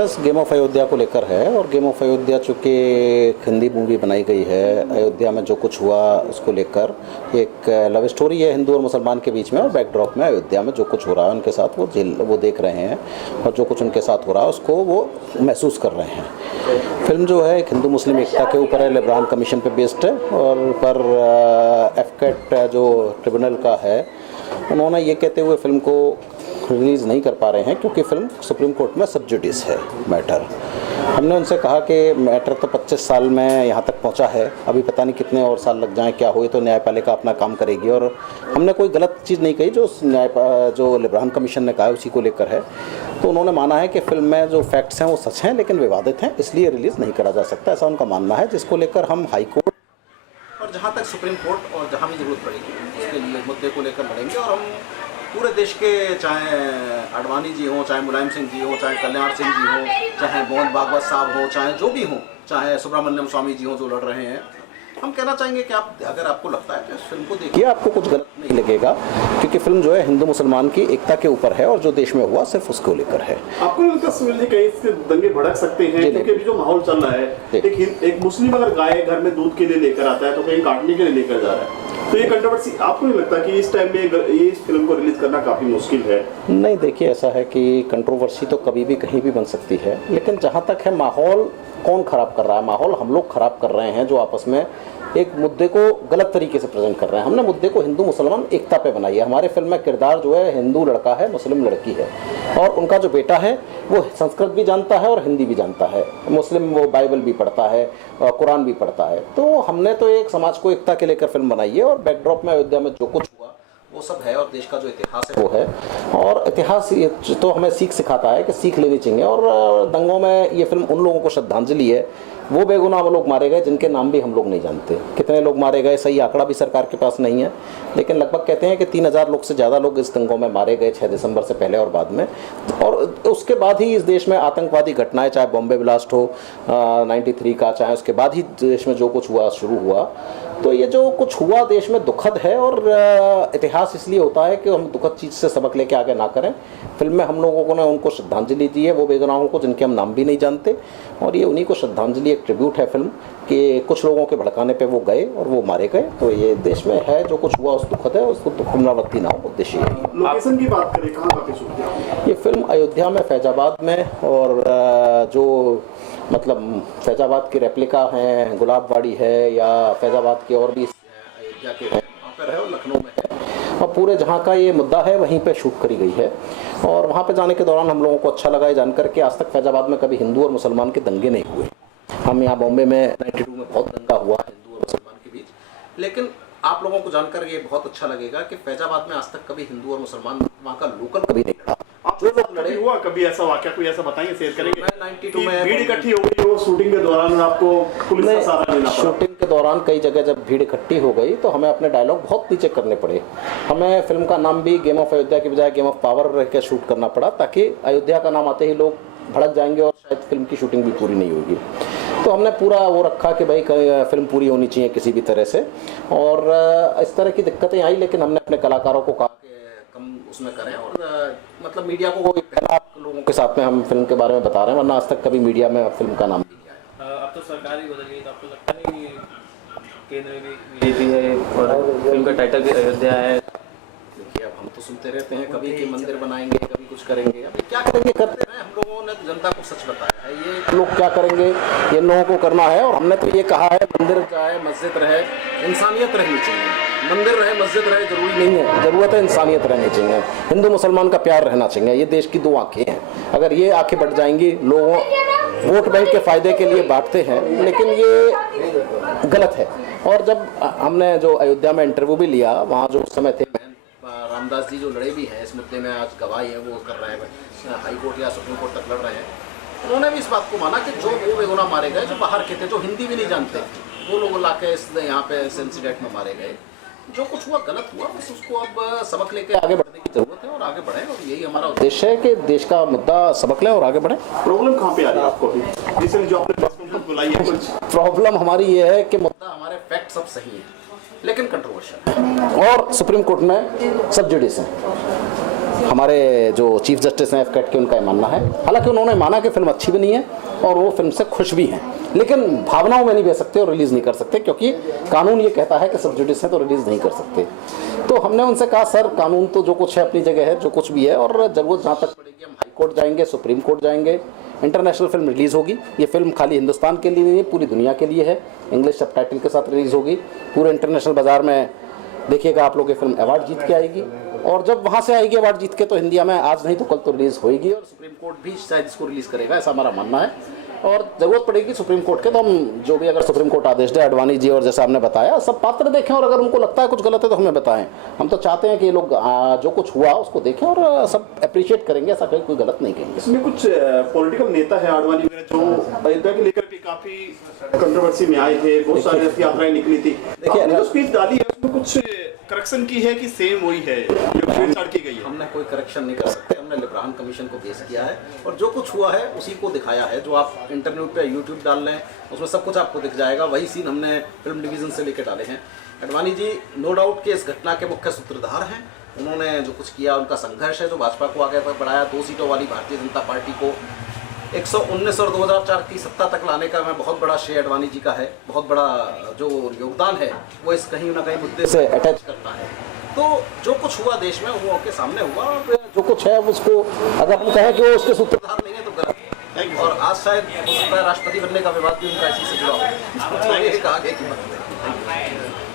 Preference game of Ayodhya को लेकर है। और गेम ऑफ अयोध्या चूँकि हिंदी मूवी बनाई गई है, अयोध्या में जो कुछ हुआ उसको लेकर एक लव स्टोरी है हिंदू और मुसलमान के बीच में, और बैकड्रॉप में अयोध्या में जो कुछ हो रहा है उनके साथ वो देख रहे हैं, और जो कुछ उनके साथ हो रहा है उसको वो महसूस कर रहे हैं। फिल्म जो है एक हिंदू मुस्लिम एकता के ऊपर है, लेब्रान कमीशन पे बेस्ड है, और पर एफकेट जो ट्रिब्यूनल का है उन्होंने ये कहते हुए फिल्म को रिलीज़ नहीं कर पा रहे हैं क्योंकि फ़िल्म सुप्रीम कोर्ट में सब जुडिस है मैटर। हमने उनसे कहा कि मैटर तो 25 साल में यहाँ तक पहुँचा है, अभी पता नहीं कितने और साल लग जाएं, क्या हुए तो न्यायपालिका अपना काम करेगी। और हमने कोई गलत चीज़ नहीं कही, जो लेब्रान कमीशन ने कहा है उसी को लेकर है। तो उन्होंने माना है कि फिल्म में जो फैक्ट्स हैं वो सच हैं लेकिन विवादित हैं, इसलिए रिलीज़ नहीं करा जा सकता, ऐसा उनका मानना है, जिसको लेकर हम हाई कोर्ट और जहाँ तक सुप्रीम कोर्ट और जहाँ भी ज़रूरत पड़ेगी उसके लिए मुद्दे को लेकर लड़ेंगे। और हम पूरे देश के, चाहे आडवाणी जी हों, चाहे मुलायम सिंह जी हों, चाहे कल्याण सिंह जी हों, चाहे मोहन भागवत साहब हों, चाहे जो भी हों, चाहे सुब्रमण्यम स्वामी जी हों जो लड़ रहे हैं, हम कहना चाहेंगे कि आप अगर आपको लगता है कि इस फिल्म को देखिए, आपको कुछ गलत नहीं लगेगा, क्योंकि फिल्म जो है हिंदू मुसलमान की एकता के ऊपर है और जो देश में हुआ सिर्फ उसको लेकर है। आपको नहीं लगता सुनील जी कहीं इससे दंगे भड़क सकते हैं? क्योंकि अभी जो माहौल चल रहा है, एक मुस्लिम अगर गाय घर में दूध के लिए लेकर आता है तो कहीं काटने के लिए लेकर जा रहा है, तो ये कंट्रोवर्सी आपको नहीं लगता कि इस टाइम में ये इस फिल्म को रिलीज करना काफी मुश्किल है? नहीं, देखिए ऐसा है कि कंट्रोवर्सी तो कभी भी कहीं भी बन सकती है, लेकिन जहाँ तक है माहौल कौन ख़राब कर रहा है? माहौल हम लोग ख़राब कर रहे हैं जो आपस में एक मुद्दे को गलत तरीके से प्रेजेंट कर रहे हैं। हमने मुद्दे को हिंदू मुसलमान एकता पे बनाई है। हमारे फिल्म में किरदार जो है हिंदू लड़का है, मुस्लिम लड़की है, और उनका जो बेटा है वो संस्कृत भी जानता है और हिंदी भी जानता है, मुस्लिम वो बाइबल भी पढ़ता है और कुरान भी पढ़ता है। तो हमने तो एक समाज को एकता के लेकर फिल्म बनाई है, और बैकड्रॉप में अयोध्या में जो कुछ हुआ वो सब है, और देश का जो इतिहास है वो है, और इतिहास तो हमें सीख सिखाता है कि सीख लेनी चाहिए। और दंगों में ये फिल्म उन लोगों को श्रद्धांजलि है, वो बेगुनाह लोग मारे गए जिनके नाम भी हम लोग नहीं जानते। कितने लोग मारे गए सही आंकड़ा भी सरकार के पास नहीं है, लेकिन लगभग कहते हैं कि 3000 लोग से ज़्यादा लोग इस दंगों में मारे गए 6 दिसंबर से पहले और बाद में। और उसके बाद ही इस देश में आतंकवादी घटनाएं, चाहे बॉम्बे ब्लास्ट हो 93 का, चाहे उसके बाद ही देश में जो कुछ हुआ शुरू हुआ। तो ये जो कुछ हुआ देश में दुखद है, और इतिहास इसलिए होता है कि हम दुखद चीज़ से सबक लेके आगे ना करें। फिल्म में हम लोगों ने उनको श्रद्धांजलि दी है, वो बेगुनाहों को जिनके हम नाम भी नहीं जानते, और ये उन्हीं को श्रद्धांजलि, एक ट्रिब्यूट है फिल्म कि कुछ लोगों के भड़काने पे वो गए और वो मारे गए। तो ये देश में है जो कुछ हुआ उस दुखद है, उसको पुनरावृत्ति ना हो, उद्देश्य है। लोकेशन की बात करें, कहाँ का शूट किया? ये फिल्म अयोध्या में, फैजाबाद में, और जो मतलब फैजाबाद की रेप्लिका हैं, गुलाबवाड़ी है, या फैजाबाद के और भी अयोध्या के हैं वहाँ पर है, और लखनऊ में है, और पूरे जहाँ का ये मुद्दा है वहीं पे शूट करी गई है। और वहाँ पे जाने के दौरान हम लोगों को अच्छा लगा ये जानकर कि आज तक फैजाबाद में कभी हिंदू और मुसलमान के दंगे नहीं हुए। हम यहाँ बॉम्बे में 92 में बहुत दंगा हुआ हिंदू और मुसलमान के बीच, लेकिन आप लोगों को जानकर ये बहुत अच्छा लगेगा कि फैजाबाद में आज तक कभी हिंदू और मुसलमान वहाँ का लोकल कभी नहीं लड़ा। जो लोग लड़े हुआ कभी ऐसा वाकया, कोई ऐसा बताइए, शेयर करेंगे? 92 में भीड़ इकट्ठी हो गई हो शूटिंग के दौरान, आपको पुलिस का सहारा लेना पड़ा? शूटिंग के दौरान कई जगह जब भीड़ इकट्ठी हो गई तो हमें अपने डायलॉग बहुत नीचे करने पड़े। हमें फिल्म का नाम भी गेम ऑफ अयोध्या की बजाय गेम ऑफ पावर रह के शूट करना पड़ा, ताकि अयोध्या का नाम आते ही लोग भड़क जाएंगे और शायद फिल्म की शूटिंग भी पूरी नहीं होगी। तो हमने पूरा वो रखा कि भाई फिल्म पूरी होनी चाहिए किसी भी तरह से, और इस तरह की दिक्कतें आई, लेकिन हमने अपने कलाकारों को कहा कि कम उसमें करें, और मतलब मीडिया को कोई पहला लोगों के साथ में हम फिल्म के बारे में बता रहे हैं, वरना आज तक कभी मीडिया में फिल्म का नाम नहीं आया। अब तो सरकार ही बदल गई, तो आपको लगता नहीं केंद्र में भी बीजेपी है और फिल्म का टाइटल भी अयोध्या है? देखिए अब हम तो सुनते रहते हैं कभी कि मंदिर बनाएंगे, कभी कुछ करेंगे, अभी क्या करेंगे करते रहे। हम लोगों ने तो जनता को सच बताया है, ये लोग क्या करेंगे ये लोगों को करना है। और हमने तो ये कहा है मंदिर चाहे मस्जिद रहे, इंसानियत रहनी चाहिए। मंदिर रहे मस्जिद रहे जरूरी नहीं है, ज़रूरत है इंसानियत रहनी चाहिए, हिंदू मुसलमान का प्यार रहना चाहिए। ये देश की दो आँखें हैं, अगर ये आँखें बढ़ जाएंगी, लोगों वोट बैंक के फ़ायदे के लिए बांटते हैं, लेकिन ये गलत है। और जब हमने जो अयोध्या में इंटरव्यू भी लिया, वहाँ जो उस समय थे रामदास जी जो लड़े भी हैं इस मुद्दे में, आज गवाही है वो कर रहे हैं, हाई कोर्ट या सुप्रीम कोर्ट तक लड़ रहे हैं, उन्होंने भी इस बात को माना कि जो वो बेगुनाह मारे गए, जो बाहर के थे, जो हिंदी भी नहीं जानते, वो लोग ला के यहाँ पे इस इंसिडेंट में मारे गए। जो कुछ हुआ गलत हुआ, बस उसको अब सबक लेके आगे बढ़ने की जरूरत है, और आगे बढ़ें, और यही हमारा उद्देश्य है कि देश का मुद्दा सबक लें और आगे बढ़ें। प्रॉब्लम कहाँ पे आ रही है आपको अभी? रिसेंटली जो आपने प्रेस कॉन्फ्रेंस बुलाई है, कुछ प्रॉब्लम हमारी ये है कि मुद्दा हमारे फैक्ट सब सही है, लेकिन कंट्रोवर्शियल है, और सुप्रीम कोर्ट में सब जुडिस हैं। हमारे जो चीफ जस्टिस हैं एफ.कैट के, उनका ये मानना है। हालांकि उन्होंने माना कि फिल्म अच्छी भी नहीं है और वो फिल्म से खुश भी हैं, लेकिन भावनाओं में नहीं बह सकते और रिलीज़ नहीं कर सकते, क्योंकि कानून ये कहता है कि सब जुडिस है तो रिलीज़ नहीं कर सकते। तो हमने उनसे कहा सर कानून तो जो कुछ है अपनी जगह है, जो कुछ भी है, और जरूरत जहाँ तक पड़ेगी हम हाई कोर्ट जाएंगे, सुप्रीम कोर्ट जाएंगे, इंटरनेशनल फिल्म रिलीज़ होगी। ये फिल्म खाली हिंदुस्तान के लिए नहीं है, पूरी दुनिया के लिए है। इंग्लिश सबटाइटल के साथ रिलीज़ होगी। पूरे इंटरनेशनल बाज़ार में देखिएगा आप लोग, ये फिल्म अवार्ड जीत के आएगी, और जब वहाँ से आएगी अवार्ड जीत के तो इंडिया में आज नहीं तो कल तो रिलीज़ होएगी, और सुप्रीम कोर्ट भी शायद इसको रिलीज़ करेगा, ऐसा हमारा मानना है। और ज़रूरत पड़ेगी सुप्रीम कोर्ट के तो हम जो भी, अगर सुप्रीम कोर्ट आदेश दे, अडवाणी जी और जैसा आपने बताया, सब पात्र देखें, और अगर उनको लगता है कुछ गलत है तो हमें बताएं। हम तो चाहते हैं कि ये लोग जो कुछ हुआ उसको देखें और सब अप्रिशिएट करेंगे, ऐसा कोई गलत नहीं कहेंगे। इसमें कुछ पॉलिटिकल नेता है आडवाणी वगैरह जो अयोध्या के लेकर के काफी कंट्रोवर्सी में आए थे, बहुत सारी रथ यात्राएं निकली थी। देखिए, आपने जो स्पीच डाली है उसमें कुछ करेक्शन की है कि सेम वही है जो छेड़छाड़ की गई है? हमने कोई करेक्शन नहीं कर सकते, हमने लिब्राहन कमीशन को पेश किया है और जो कुछ हुआ है उसी को दिखाया है। जो आप इंटरनेट पे यूट्यूब डाल लें उसमें सब कुछ आपको दिख जाएगा, वही सीन हमने फिल्म डिवीज़न से लेकर डाले हैं। अडवाणी जी नो डाउट के इस घटना के मुख्य सूत्रधार हैं। उन्होंने जो कुछ किया, उनका संघर्ष है जो भाजपा को आगे तक बढ़ाया। 2 सीटों वाली भारतीय जनता पार्टी को 119 और 2004 की सत्ता तक लाने का मैं बहुत बड़ा श्रेय अडवाणी जी का है। बहुत बड़ा जो योगदान है वो इस कहीं ना कहीं मुद्दे से अटैच करता है। तो जो कुछ हुआ देश में वो आपके सामने हुआ, और जो कुछ है उसको अगर हम कहें कि वो उसके सूत्रधार नहीं है तो गलत है। और आज शायद हो सकता है राष्ट्रपति बनने का विवाद भी उनका इसी से जुड़ा हो, इसको आगे की बात है।